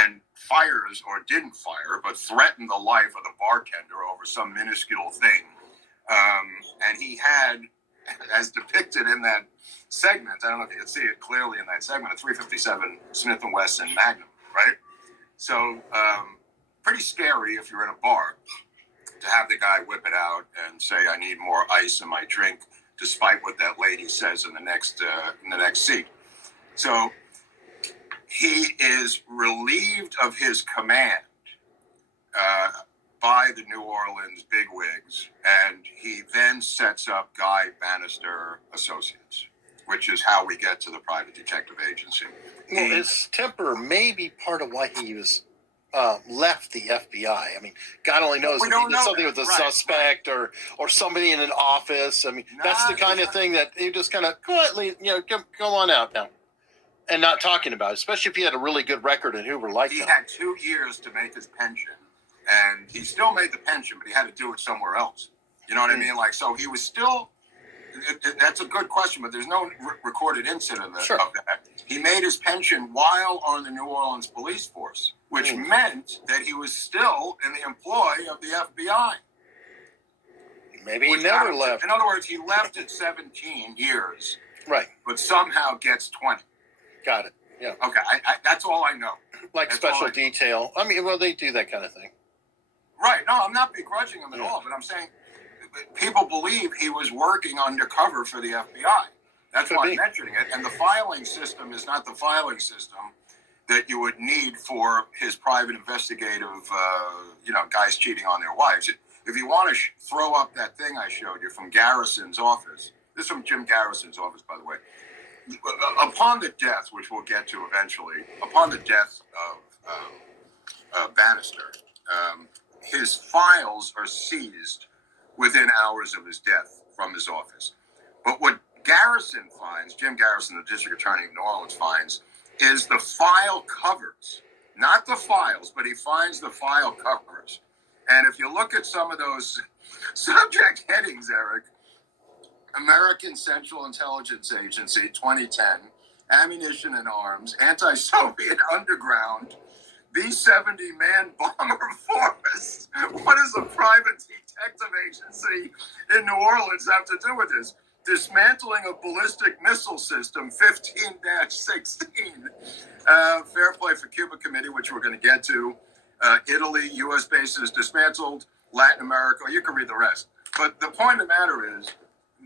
and fires, or didn't fire, but threatened the life of the bartender over some minuscule thing. And he had, as depicted in that segment, I don't know if you can see it clearly in that segment, a .357 Smith & Wesson Magnum, right? So pretty scary if you're in a bar to have the guy whip it out and say, I need more ice in my drink, despite what that lady says in the next seat. So he is relieved of his command by the New Orleans bigwigs, and he then sets up Guy Bannister Associates, which is how we get to the private detective agency. Well, his temper may be part of why he was left the FBI. I mean, God only knows if he did something with a suspect or somebody in an office. I mean, that's the kind of thing that he just kind of quietly, go on out now. And not talking about it, especially if he had a really good record in Hoover like that. He had 2 years to make his pension, and he still made the pension, but he had to do it somewhere else. You know what I mean? Like, so he was still, that's a good question, but there's no recorded incident of that. He made his pension while on the New Orleans police force, which meant that he was still in the employ of the FBI. Maybe he never left. In other words, he left at 17 years. Right. But somehow gets 20. Got it. Yeah. Okay, that's all I know. Like that's special detail. I mean, well, they do that kind of thing. Right. No, I'm not begrudging him at all, but I'm saying people believe he was working undercover for the FBI. That's why I'm mentioning it. And the filing system is not the filing system that you would need for his private investigative, guys cheating on their wives. If you want to throw up that thing I showed you from Garrison's office, this is from Jim Garrison's office, by the way. Upon the death, which we'll get to eventually, upon the death of Bannister, his files are seized within hours of his death from his office. But what Garrison finds, Jim Garrison, the district attorney of New Orleans, finds, is the file covers. Not the files, but he finds the file covers. And if you look at some of those subject headings, Eric, American Central Intelligence Agency, 2010, ammunition and arms, anti-Soviet underground, B-70 man bomber force. What does a private detective agency in New Orleans have to do with this? Dismantling a ballistic missile system, 15-16. Fair play for Cuba Committee, which we're going to get to. Italy, U.S. bases dismantled. Latin America, you can read the rest. But the point of the matter is,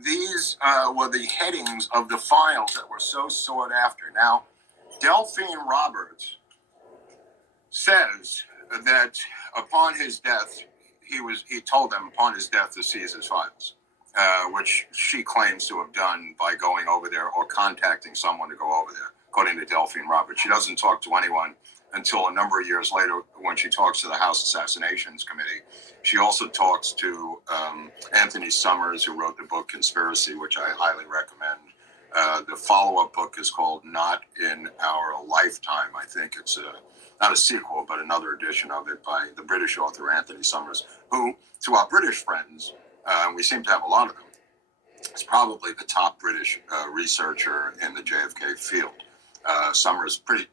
these were the headings of the files that were so sought after. Now, Delphine Roberts says that upon his death, he told them upon his death to seize his files, which she claims to have done by going over there or contacting someone to go over there, according to Delphine Roberts. She doesn't talk to anyone until a number of years later when she talks to the House Assassinations Committee. She also talks to Anthony Summers, who wrote the book Conspiracy, which I highly recommend. The follow-up book is called Not in Our Lifetime. I think it's not a sequel, but another edition of it by the British author Anthony Summers, who, to our British friends, we seem to have a lot of them, is probably the top British researcher in the JFK field. Summers, pretty